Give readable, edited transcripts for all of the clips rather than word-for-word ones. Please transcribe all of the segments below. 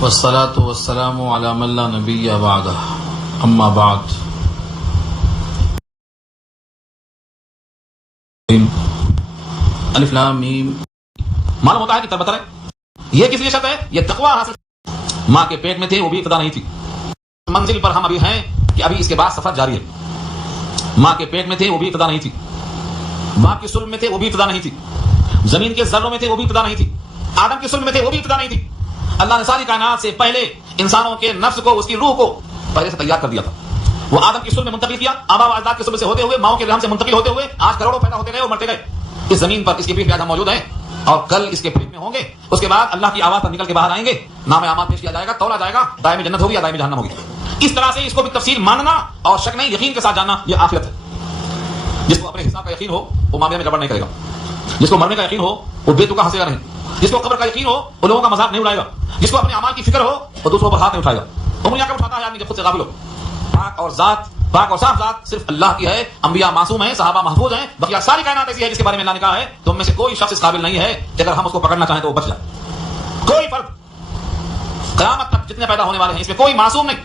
والصلاة والسلام على من لا نبي بعده اما بعد الف لام میم. معلوم ہوتا ہے کہ تربتر ہے یہ کس لیے شرط ہے؟ یہ تقویٰ حاصل. ماں کے پیٹ میں تھے وہ بھی ابتدا نہیں تھی. منزل پر ہم ابھی ہیں کہ ابھی اس کے بعد سفر جاری ہے. ماں کے پیٹ میں تھے وہ بھی ابتدا نہیں تھی. ماں کی صلب میں تھے وہ بھی ابتدا نہیں تھی. زمین کے ذروں میں تھے وہ بھی ابتدا نہیں تھی. آدم کی صلب میں تھے وہ بھی ابتدا نہیں تھی. اللہ نے ساری کائنات سے پہلے انسانوں کے نفس کو، اس کی روح کو پہلے سے تیار کر دیا تھا. وہ آدم کی صلب میں منتقل کیا، آبا و اجداد کی صلب سے ہوتے ہوئے، ماؤں کے رحم سے منتقل ہوتے ہوئے آج کروڑوں پیدا ہوتے گئے اور مرتے گئے. اس زمین پر اس کے پیٹ پہ آج ہم موجود ہیں اور کل اس کے پیٹ میں ہوں گے. اس کے بعد اللہ کی آواز پر نکل کے باہر آئیں گے، نام اعمال پیش کیا جائے گا، تولا جائے گا، دائمی جنت ہوگی یا دائمی جہنم ہوگی. اس طرح سے اس کو بھی تفصیل ماننا اور شک نہیں، یقین کے ساتھ جاننا، یہ آخرت ہے. جس کو اپنے حساب کا یقین ہو وہ معاملے میں گڑبڑ نہیں کرے گا. جس کو مرنے کا یقین ہو وہ بے تکا ہنسے گا نہیں. جس کو قبر کا یقین ہو وہ لوگوں کا مذاق نہیں اڑائے گا. جس کو اپنے اعمال کی فکر ہو وہ دوسروں پر ہاتھ نہیں اٹھائے گا. انگلیاں کب اٹھاتا ہے آدمی؟ جب خود سے غافل ہو. پاک اور صاف ذات صرف اللہ کی ہے. انبیاء معصوم ہیں، صحابہ محفوظ ہیں، بقیہ ساری کائنات ایسی ہے جس کے بارے میں اللہ نے کہا ہے تم میں سے کوئی شخص اس قابل نہیں ہے کہ اگر ہم اس کو پکڑنا چاہیں تو وہ بچ جائے. کوئی فرد قیامت تک جتنے پیدا ہونے والے ہیں اس میں کوئی معصوم نہیں.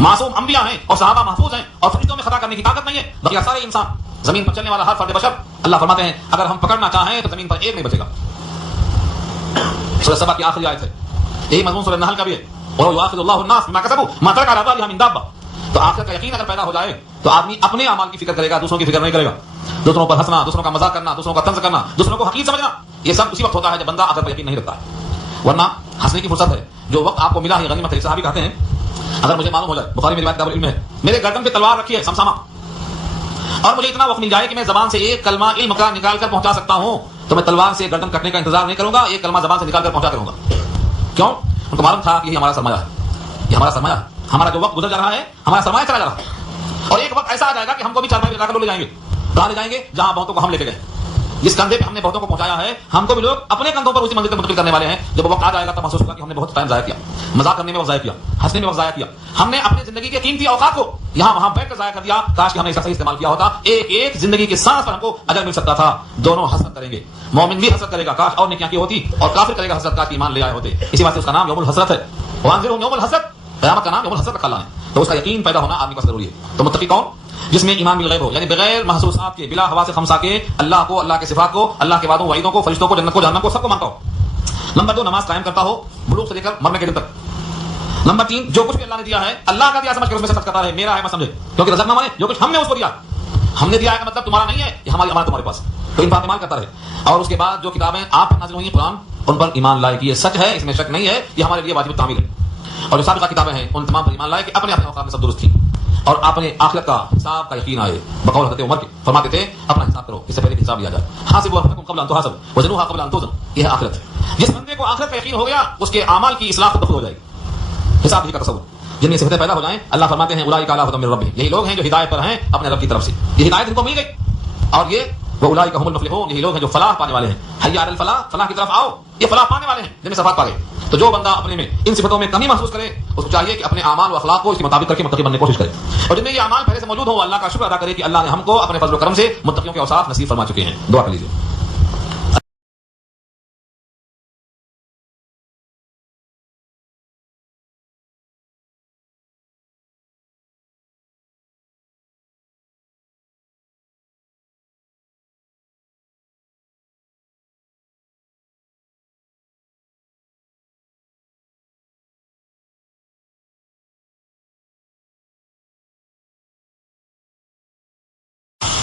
معصوم انبیاء ہیں اور صحابہ محفوظ ہیں اور فرشتوں میں خطا کرنے کی طاقت نہیں ہے. بقیہ سارے انسان، زمین پر چلنے والا ہر فرد بشر، اللہ فرماتے ہیں اگر ہم پکڑنا چاہیں تو زمین پر ایک نہیں بچے گا. سورہ سبا کی آخری آیت ہے. یہی مضمون سورہ نحل کا بھی ہے. اور یؤاخذ اللہ الناس بما کسبوا ما ترک علی ظهرها من دابہ. تو آخرت کا یقین اگر پیدا ہو جائے تو آدمی اپنے اعمال کی فکر کرے گا، دوسروں کی فکر نہیں کرے گا. دوسروں پر ہنسنا، دوسروں کا مذاق کرنا، دوسروں کا طنز کرنا، دوسروں کو حقیر سمجھنا، یہ سب اسی وقت ہوتا ہے جب بندہ آخرت پر یقین نہیں رکھتا ہے. ورنہ ہنسنے کی فرصت ہے، جو وقت آپ کو ملا ہے غنیمت ہے. صحابی کہتے ہیں اگر مجھے معلوم ہو جائے، بخاری میں روایت کتاب العلم ہے، میرے گردن پہ تلوار رکھی ہے سمسامہ، اور مجھے اتنا وقت مل جائے کہ میں زبان سے ایک کلمہ علم کا نکال کر پہنچا سکتا ہوں تو میں تلوار سے گردن کٹنے کا انتظار نہیں کروں گا، ایک کلمہ زبان سے نکال کر پہنچا کروں گا. کیوں؟ ان کو معلوم تھا کہ یہ ہمارا سرمایہ ہے. یہ ہمارا سرمایہ ہے. ہمارا جو وقت گزر جا رہا ہے ہمارا سرمایہ چلا جا رہا ہے. اور ایک وقت ایسا آ جائے گا کہ ہم کو بھی چارپائی لگا کر لے جائیں گے، کہاں لے جائیں گے؟ جہاں بہتوں کو ہم لے کے گئے. جس کندھے پہ ہم نے بہتوں کو پہنچایا ہے ہم کو بھی لوگ اپنے کندھوں پر اسی منزل تک منتقل کرنے والے ہیں. جب وہ وقت آ جائے گا تب محسوس ہوگا کہ ہم نے بہت ٹائم ضائع کیا، مذاق کرنے میں وقت ضائع کیا، ہنسنے میں وقت ضائع کیا. ہم نے اپنے زندگی کے قیمتی اوقات کو یہاں وہاں بیٹھ کر ضائع کر دیا. کاش کہ ہم نے اس کا صحیح استعمال کیا ہوتا. ایک ایک زندگی کی سانس پر ہم کو اجر مل سکتا تھا. دونوں حسرت کریں گے. مومن بھی حسرت کرے گا کاش اور نیکیاں کی ہوتی، اور کافر کرے گا حسرت کاش ایمان لے آئے ہوتے. اسی واسطے اس کا نام یوم الحسرت ہے. وانذرہم یوم الحسرت، قیامت کا نام یوم الحسرت رکھا اللہ نے. تو اس کا یقین پیدا ہونا آدمی کو ضروری ہے. تو متقی کون؟ جس میں ایمان بالغیب ہو، یعنی بغیر محسوسات کے، بلا حواس خمسہ کے، اللہ کو، اللہ کے صفات کو، اللہ کے وعدوں وعیدوں کو، فرشتوں کو، جنت کو، جہنم کو، سب کو مانتا ہو. نمبر 2، نماز قائم کرتا ہو بلوغ سے لے کر مرنے کے دن تک. نمبر 3، جو کچھ بھی اللہ نے دیا ہے اللہ کا دیا سمجھ کر اس میں سے خرچ کرتا رہے. میرا ہے مت سمجھے، کیونکہ رزق نہ مانے. جو کچھ ہم نے اس کو دیا، ہم نے دیا ہے کا مطلب تمہارا نہیں ہے، یہ ہماری امانت تمہارے پاس. تو ان پر ایمان کرتا رہے. اور اس کے بعد جو کتابیں آپ پر نازل ہوئی ہیں، قرآن، ان پر ایمان لائے کہ یہ سچ ہے، اس میں شک نہیں ہے، یہ ہمارے لیے واجب تعمیل ہے. اور جو سابقہ کتابیں ہیں ان تمام پر ایمان لائے کہ اپنے اپنے اوقات میں سب درست تھی اور اپنے آخرت کا حساب کا یقین آئے. بقول حضرت عمر کے فرماتے تھے اپنا حساب کرو اس سے پہلے کہ حساب لیا جائے. حاسبوا انفسکم قبل ان تحاسبوا وزنوها قبل ان توزنوا. یہ آخرت ہے. جس بندے کو آخرت کا یقین ہو گیا اس کے اعمال کی اصلاح خود ہو جائے گی. حساب ہی کا تصور جن میں صفتیں پیدا ہو جائیں، اللہ فرماتے ہیں اولئک علی ھدی من ربہم، یہی لوگ ہیں جو ہدایت پر ہیں اپنے رب کی طرف سے. یہ ہدایت ان کو مل گئی اور یہ واولئک هم المفلحون، یہی لوگ ہیں جو فلاح پانے والے ہیں. حی علی الفلاح، فلاح کی طرف آؤ. یہ فلاح پانے والے ہیں جن میں صفات پا گئے. تو جو بندہ اپنے میں ان صفتوں میں کمی محسوس کرے اس کو چاہیے کہ اپنے اعمال و اخلاق کو اس کے مطابق کر کے متقی بننے کی کوشش کرے. اور جن میں یہ اعمال پہلے سے موجود ہو اللہ کا شکر ادا کرے کہ اللہ نے ہم کو اپنے فضل و کرم سے متقیوں کے اوصاف نصیب فرما چکے ہیں. دعا کر لیجیے.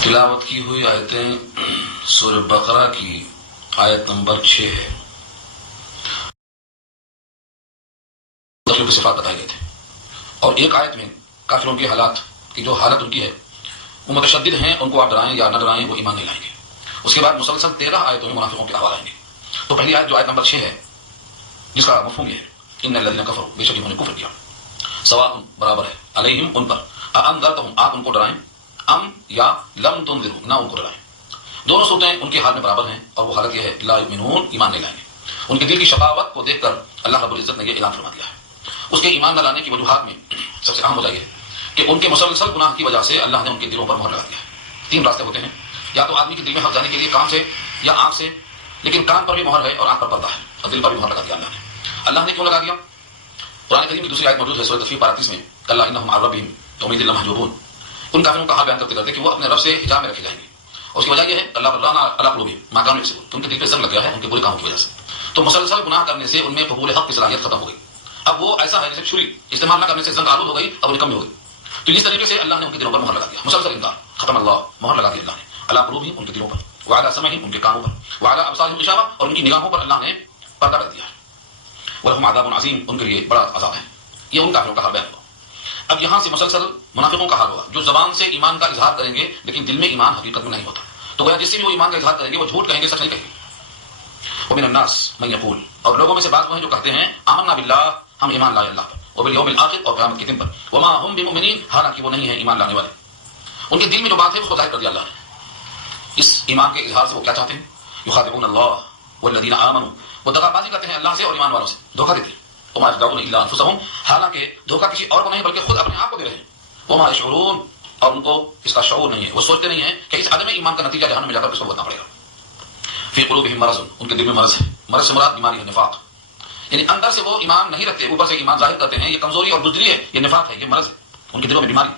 تلاوت کی ہوئی آیتیں سورہ بقرہ کی آیت نمبر 6 ہے. متقیوں کی صفات بتائی گئی تھی اور ایک آیت میں کافروں کے حالات کی جو حالت ان کی ہے وہ متشدد ہیں، ان کو آپ ڈرائیں یا نہ ڈرائیں وہ ایمان نہیں لائیں گے. اس کے بعد مسلسل 13 آیتوں میں منافقوں کے احوال آئیں گے. تو پہلی آیت جو آیت نمبر 6 ہے جس کا مفہوم یہ ہے ان الذین کفروا، بے شک انہوں نے کفر کیا، سواء برابر ہے، علیہم ان پر، اانذرتہم آپ ان کو ڈرائیں، ام یا لم تنذروا نہ ان کو ڈرائیں. دونوں صورتیں ان کے حال میں برابر ہیں اور وہ حالت یہ ہے لا یؤمنون، ایمان نہیں لائیں گے. ان کے دل کی شقاوت کو دیکھ کر اللہ رب العزت نے یہ اعلان فرما دیا ہے. اس کے ایمان نہ لانے کی وجوہات میں سب سے اہم وجہ یہ ہے کہ ان کے مسلسل گناہ کی وجہ سے اللہ نے ان کے دلوں پر مہر لگا دیا ہے. 3 راستے ہوتے ہیں، یا تو آدمی کے دل میں حق جانے کے لیے کان سے یا آنکھ سے، لیکن کان پر بھی مہر ہے اور آنکھ پر پردہ ہے اور दिल पर भी मोहर लगा दिया अल्लाह ने। अल्लाह ने क्यों लगा दिया? कुरान करीम की दूसरी आयत मौजूद है सूरह तफसीर 30 में, कल्ला इन्नहुम अन रब्बिहिम यौमइज़िन लमहजूबून। उन काफिरों का हाल बयान करते करते कि वो अपने रब से हिजाब में रखे जाएंगे। और उसकी वजह यह है अल्लाह बर्राना अला कुलूबिहिम मा कानू यक्सिबून, उनके दिल पे जंग लग गया है उनके बुरे कामों की वजह से। तो मुसलसल गुनाह करने से उनमें कबूल हक की सलाहियत खत्म हो गई। अब वो ऐसा है जैसे छुरी इस्तेमाल न करने से जंग आलूद हो गई, अब निकम्मी हो गई। तो इस तरीके से अल्लाह ने उनके दिलों पर मोहर लगा दिया, मुसलसल इनकार, खत्म अल्लाह, मोहर लगा दी अल्लाह ने अला कुलूबिहिम, उनके दिलों पर, व अला समइहिम, उनके कानों पर, व अला अबसारिहिम गिशावा, और उनकी निगाहों पर अल्लाह ने पर्दा कर दिया है। व लहुम अज़ाबुन अज़ीम, उनके लिए बड़ा अज़ाब है। ये उन काफिरों का हाल बयान हुआ। अब यहां से मुसलसल मुनाफिकों का हाल होगा, जो जबान से ईमान का इजहार करेंगे लेकिन दिल में ईमान हकीकत में नहीं होता। तो गोया जिससे भी वो ईमान का इजहार करेंगे वो झूठ कहेंगे, सच नहीं कहेंगे। व मिनन नास मन यक़ूल, और लोगों में से बाज़ वो हैं जो कहते हैं आमन्ना बिल्लाह, हम ईमान लाए अल्लाह पर, व बिल यौमिल आखिर, और क़यामत के दिन पर, व मा हुम बिमुमिनीन, हालांकि वो नहीं है ईमान लाने वाले। उनके दिल में जो बात है उसको ज़ाहिर कर दिया अल्लाह ने। इस ईमान के इजहार से वो क्या चाहते हैं? युखादिऊन अल्लाह वल्लज़ीना आमनू, वो दगाबाजी करते हैं अल्लाह से और ईमान वालों से, धोखा देते हैं। वमा यख़दऊन इल्ला अनफुसहुम, हालांकि धोखा किसी और को नहीं बल्कि खुद अपने आप को दे रहे हैं। वमा यशऊरून, और उनको इसका शऊर नहीं है, वो सोचते नहीं है कि इस अदम ईमान का नतीजा जहन्नम में जाकर किसको भुगतना पड़ेगा। फी कुलूबिहिम मरज़ुन, उनके दिल में मरज़ है। मरज़ से मुराद बीमारी है, निफाक, यानी अंदर से वो ईमान नहीं रखते, ऊपर से ईमान जाहिर करते हैं। ये कमजोरी और बुज़दिली है, ये निफाक है, ये मरज़ है, उनके दिलों में बीमारी।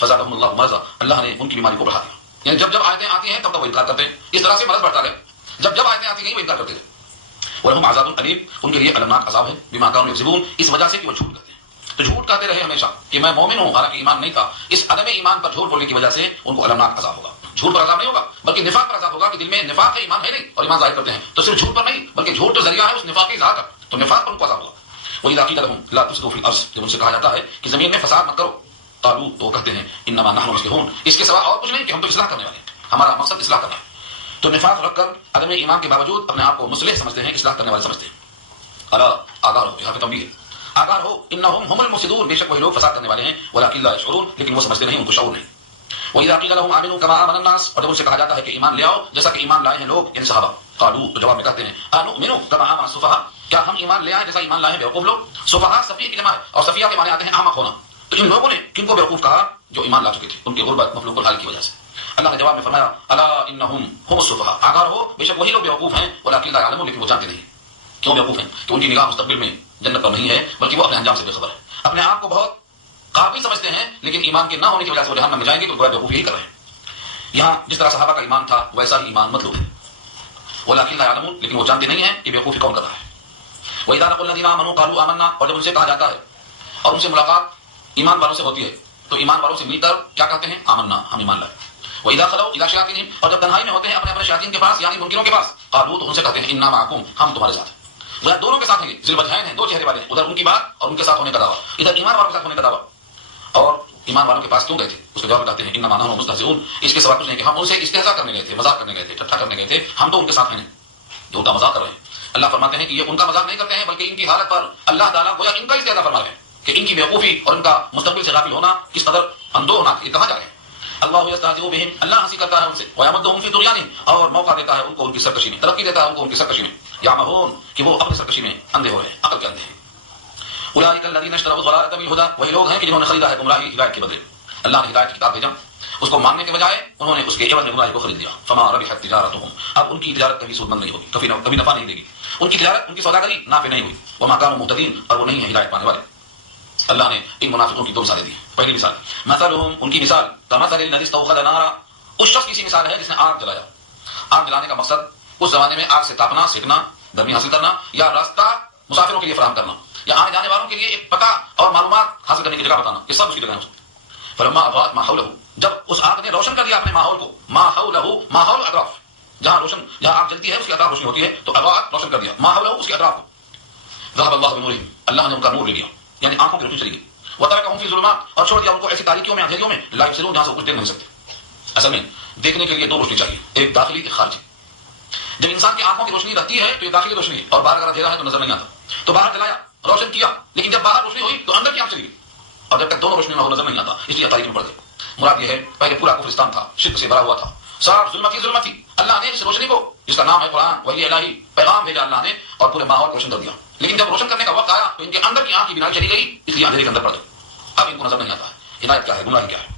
फज़ादहुमुल्लाहु मरज़ा, अल्लाह ने उनकी बीमारी को बढ़ा दिया। यानी जब जब आयतें आती हैं तब तक वो इनकार करते हैं, इस तरह से मरज़ बढ़ता गया। जब जब आयतें आती गई वो इनकार करते थे। वलहुम अज़ाबुन अलीम, उनके लिए अलमनाक अज़ाब है, बिमा कानू यक्ज़िबून, इस वजह से कि वो झूठ कहते हैं। तो झूठ कहते रहे हमेशा कि मैं मोमिन हूं, हालांकि ईमान नहीं था। इस अदम ईमान पर झूठ बोलने की वजह से उनको अलमनाक अज़ाब होगा। झूठ पर अज़ाब नहीं होगा बल्कि निफाक पर अज़ाब होगा कि दिल में निफाक है, ईमान है नहीं और ईमान जाहिर करते हैं। तो सिर्फ झूठ पर नहीं बल्कि झूठ तो जरिया है उस निफाक के इज़हार का, तो निफाक पर उनको अज़ाब होगा। वइज़ा क़ील लहुम ला तुफ़सिदू फ़िल अर्ज़, जब उनसे कहा जाता है कि जमीन में फसाद मत करो, क़ालू, तो कहते हैं इन्नमा नहनु मुस्लिहून, इसके सिवा और कुछ नहीं कि हम तो इस्लाह करने वाले हैं, हमारा मकसद इस्लाह करना है। तो निफाक रखकर अदम ईमान के बावजूद अपने आप को मुस्लिह समझते हैं, इस्लाह करने वाले समझते हैं। अला, आगाह हो, यहाँ पे तंबीह है, आगाह हो, इन्नहुम हुमुल मुफ़सिदून, बेशक वही लोग फसाद करने वाले हैं, वलाकिन ला यशऊरून, लेकिन वो समझते नहीं, उनको शऊर नहीं। वइज़ा क़ील लहुम आमिनू कमा आमन अन्नास, और जब उनसे कहा जाता है कि ईमान ले आओ जैसा कि ईमान लाए हैं लोग, इन सहाबा, क़ालू, तो जवाब में कहते हैं अनुमिनु कमा आमन सुफ़हा, क्या हम ईमान ले आए जैसा ईमान लाए हैं बेवकूफ लोग। सुफ़हा सफ़ीह की जमा है, और सफ़िया के माने आते हैं अहमक होना। तो इन लोगों ने किनको बेवकूफ कहा? जो ईमान ला चुके थे, उनके गुर्बत मफलूकुल हाल की वजह से। अल्लाह ने जवाब में फरमाया अला इन्नहुम हुमुस सुफ़हा, आगाह हो, बेशक वही लोग बेवकूफ हैं, वलाकिन ला यअलमून, लेकिन वो जानते नहीं। क्यों बेवकूफ हैं? कि उनकी निगाह मुस्तकबिल में जन्नत पर नहीं है, बल्कि वो अपने अंजाम से बेखबर है। अपने आप को बहुत काबिल समझते हैं, लेकिन ईमान के न होने की वजह से वो जहन्नम में जाएंगे, तो गोया बेवकूफ यही कर रहे हैं। यहाँ जिस तरह सहाबा का ईमान था वैसा ही ईमान मतलब है, वलाकिन ला यअलमून, लेकिन वो जानते नहीं है कि बेवकूफी कौन कर रहा है। वइज़ा लक़ुल लज़ीना आमनू क़ालू आमन्ना, और जब उनसे कहा जाता है और उनसे मुलाकात ईमान वालों से होती है, तो ईमान वालों से मिलकर क्या कहते हैं? आमन्ना, हम ईमान लाए। वइज़ा खलऊ इला शयातीनिहिम, और जब तन्हाई में होते हैं अपने अपने शयातीन के पास, यानी मुनकिरों के पास, क़ालू, तो उनसे कहते हैं इन्ना माअकुम, हम तुम्हारे साथ हैं। वह दोनों के साथ हैं, ज़िलवजहैन हैं, दो चेहरे वाले हैं, उधर उनकी बात और उनके साथ होने का दावा, इधर ईमान वालों के साथ होने का दावा। और ईमान वालों के पास क्यों गए थे? उसके जवाब में कहते हैं इन्नमा नहनु मुस्तहज़िऊन, इसके सिवा कुछ नहीं कि हम उनसे इस्तेहज़ा करने गए थे, मजाक करने गए थे, ठट्ठा करने गए थे, हम तो उनके साथ हैं नहीं, जो उनका मजाक कर रहे हैं। अल्लाह फरमाते हैं कि ये उनका मजाक नहीं करते हैं, बल्कि इनकी हालत पर अल्लाह ताला गोया इनका इस्तेहज़ा फरमा रहे हैं कि इनकी बेवकूफी और इनका मुस्तकबिल से गाफिल होना किस कदर अंधो होना, ये कहां जा रहे हैं। अल्लाह यस्तहज़िउ बिहिम, अल्लाह हंसी करता है उनसे, व यमुद्दुहुम फी तुग़यानिहिम, और मौका देता है उनको उनकी सरकशी में, तरक्की देता है उनको उनकी सरकशी में, यामहून, कि वो अपनी सरकशी में अंधे हो रहे हैं, अक्ल के अंधे हैं। उलाइका अल्लज़ीना इश्तरऊ ज़लालत बिल हुदा, वही लोग हैं कि जिन्होंने खरीदा है गुमराही हिदायत के बदले। अल्लाह ने हिदायत की किताब भेजा, उसको मानने के बजाय उन्होंने उसके एवज में गुमराही को खरीद लिया। फमा रबिहत तिजारतुहुम, अब उनकी तिजारत कभी सूदमंद नहीं होगी, कभी नफा नहीं देगी, उनकी तिजारत, उनकी सौदागरी नाफे नहीं हुई। वमा कानू मुहतदीन, और वो नहीं है हिदायत पाने वाले। अल्लाह ने इन मुनाफिकों की दो मिसालें दी। पहली मिसाल मसलुहुम, उनकी मिसाल कमसलिल लज़ी इस्तौक़द नारा, उस शख्स की सी मिसाल है जिसने आग जलाया। आग जलाने का मकसद उस जमाने में आग से तापना, सेकना, गर्मी हासिल करना, या रास्ता मुसाफिरों के लिए फराहम करना, या आने जाने वालों के लिए एक पता और मालूमात हासिल करने की जगह बताना, ये सब उसकी जगह है। फलम्मा अज़ाअत मा हौलहू, जब उस आग ने रोशन कर दिया अपने माहौल को, मा हौलहू, माहौल अतराफ, जहां रोशन, जहां आग जलती है उसकी अतराफ रोशनी होती है, तो अज़ाअत रोशन कर दिया, मा हौलहू, उसकी अतराफ को। ज़हब अल्लाहु बिनूरिहिम, अल्लाह ने उनका नूर ले लिया, यानी आंखों की रोशनी चली गई। व तरकहुम फी ज़ुलुमात, और छोड़ दिया उनको ऐसी तारीकियों में, अंधेरियों में, ला युबसिरून, जहां से कुछ देख नहीं सकते। असल में देखने के लिए दो रोशनी चाहिए, एक दाखिली, एक खारिजी। जब इंसान की आंखों की रोशनी रहती है तो ये दाखिली रोशनी है, और बाहर अगर अंधेरा है तो नजर नहीं आता, तो बाहर जलाया, रोशन किया, लेकिन जब बाहर रोशनी हुई तो अंदर की आंख चली गई, और जब तक दोनों रोशनी में हो नजर नहीं आता, इसलिए तारीकी में पड़ गए। मुराद यह है पहले पूरा कुफरिस्तान था, शिर्क से भरा हुआ था, साफ जुल्मती, अल्लाह ने इस रोशनी को, जिसका नाम है कुरान, वही इलाही पैगाम भेजा अल्लाह ने, और पूरे माहौल को रोशन कर दिया। लेकिन जब रोशन करने का वक्त आया तो इनके अंदर की आंख की बीनाई चली गई, इसलिए अंधेरे के अंदर पड़ गए, अब इनको नजर नहीं आता है हिदायत क्या है, गुमराही क्या है।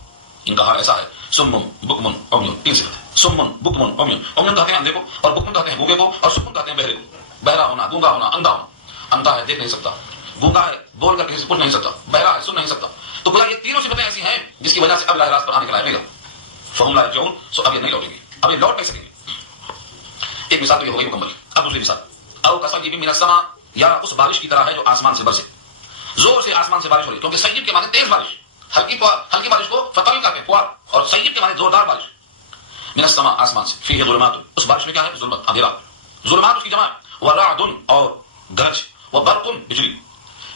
इनका हाल ऐसा है, सुम्मुन बुकमुन उम्युन, तीन सिफत है, सुम्मुन बुकमुन उम्युन। उम्युन कहते हैं अंधे को, और बुकमुन कहते हैं गूंगे को, और सुम्मुन कहते हैं बहरे को। बहरा होना, गूंगा होना, अंधा होना। अंधा है, देख नहीं सकता, गूंगा है, बोल कर किसी से पूछ नहीं सकता, बहरा है, सुन नहीं सकता। तो बोला ये तीनों सिफतें ऐसी हैं जिसकी वजह से अब राह रास्त पर आने का लायक नहीं रहा। फहुम ला यरजऊन, सो अब ये नहीं लौटेंगे, अब ये लौट नहीं सकेंगे। एक मिसाल तो ये हो गई मुकम्मल। अब दूसरी मिसाल, औ कसय्यिबिन मिनस समा, या उस बारिश की तरह है जो आसमान से बरसे। जोर से आसमान से बारिश हो रही, क्योंकि सय्यिब के माने तेज बारिश, हल्की बारिश को फतल कहते हैं, फुआर, और सय्यिब के माने जोरदार बारिश। मिनस समा, आसमान से, फीहि ज़ुलुमात, उस बारिश में क्या है? ज़ुल्मत, अंधेरा। ज़ुलुमात उसकी जमा, व राअदुन, और गरज, व बरकुन, बिजली।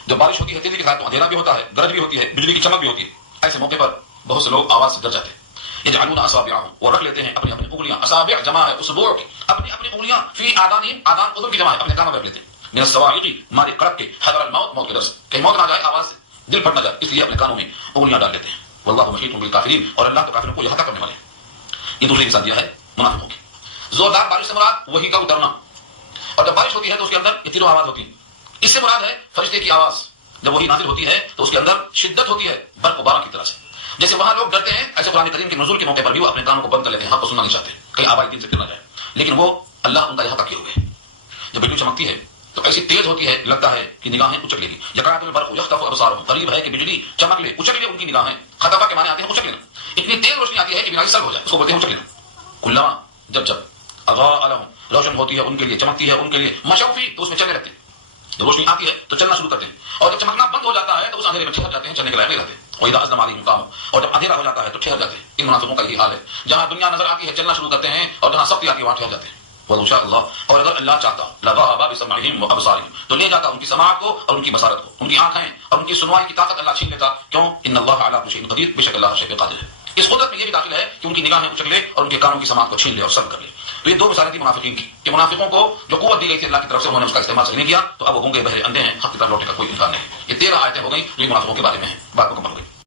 जब बारिश होती है तेजी के साथ तो अंधेरा भी होता है, गरज भी होती है, बिजली की चमक भी होती है। ऐसे मौके पर बहुत से लोग आवाज से डर जाते हैं। यजअलूना असाबिअहुम, वो रख लेते हैं अपनी अपनी उंगलियां, असाबिअ जमा है उसबुअ की, अपनी अपनी उंगलियां, फी आदानिहिम, आदान उज़ुन की जमा है, अपने कानों में रख लेते हैं। मिनस सवाइक़ि, मारे कड़क के, हदर अल मौत, मौत के डर से, कहीं मौत ना जाए आवाज से, दिल फट ना जाए, इसलिए अपने कानों में उंगलियां डाल लेते हैं। वल्लाहु मुहीतुन बिल काफिरीन, और अल्लाह तो काफिरों को इहाता करने वाले हैं। ये दूसरी मिसाल दिया है मुनाफिकों की। जोरदार बारिश से मुराद वही का उतरना, और जब बारिश होती है तो उसके अंदर ये तीनों आवाज होती है। इससे मुराद है फरिश्ते की आवाज, जब वही नाजिल होती है तो उसके अंदर शिद्दत होती है, बर्फ व बारिश की तरह से। जैसे वहां लोग डरते हैं, ऐसे कुरान करीम के नुज़ूल के मौके पर भी वो अपने कानों को बंद कर लेते हैं, हक को सुनना नहीं चाहते, कहीं आवाज दिन से गिर ना जाए। लेकिन वो अल्लाह उनका यहाँ तक किए हुए। जब बिजली चमकती है तो ऐसी तेज होती है, लगता है कि निगाहें उचक लेगी। यकादुल बर्क़ु यख़्तफ़ु अबसारहुम, करीब है कि बिजली चमक ले, उचक ले उनकी निगाहें। खतफा के माने आते हैं उचक लेना, इतनी तेज रोशनी आती है कि बिना सर हो जाए, उसको बोलते हैं उचक लेना। कुल्लमा, जब जब अज़ाअ लहुम, रोशन होती है उनके लिए, चमकती है उनके लिए, मशौ फीह, तो उसमें चलने लगते हैं। जब रोशनी आती है तो चलना शुरू करते हैं, और जब चमकना बंद हो जाता है तो उस अंधेरे में ठहर जाते हैं, चलने के लायक नहीं रहते। वइज़ा अज़लम अलैहिम क़ामू, और जब अंधेरा हो जाता है तो ठहर जाते हैं। इन मुनाफिकों का यही हाल है, जहां दुनिया नजर आती है चलना शुरू करते हैं, और जहां सख्ती आती है वहां ठहर जाते हैं। वलौ शाअ अल्लाह, और अगर अल्लाह चाहता, लज़हबा बिसमइहिम व अबसारिहिम, तो ले जाता उनकी समाअत को और उनकी बसारत को, उनकी आंखें और उनकी सुनवाई की ताकत अल्लाह छीन लेता। क्यों? इन्नल्लाह अला कुल्लि शैइन क़दीर, बेशक अल्लाह हर शै पे क़ादिर है। इस कुदरत में यह भी दाखिल है कि उनकी निगाहें उचक ले और उनके कानों की समाअत को छीन ले और सब कर ले। तो ये दो मिसालें थी मुनाफिकीन की, कि मुनाफिकों को जो कुव्वत दी गई थी अल्लाह की तरफ से, उन्होंने उसका इस्तेमाल सही नहीं किया, तो अब वो गूंगे बहरे अंधे हैं, हक की तरफ लौटने का कोई इम्कान नहीं। ये 13 आयतें हो गई जो मुनाफिकों के बारे में है। बात मुकम्मल हो गई।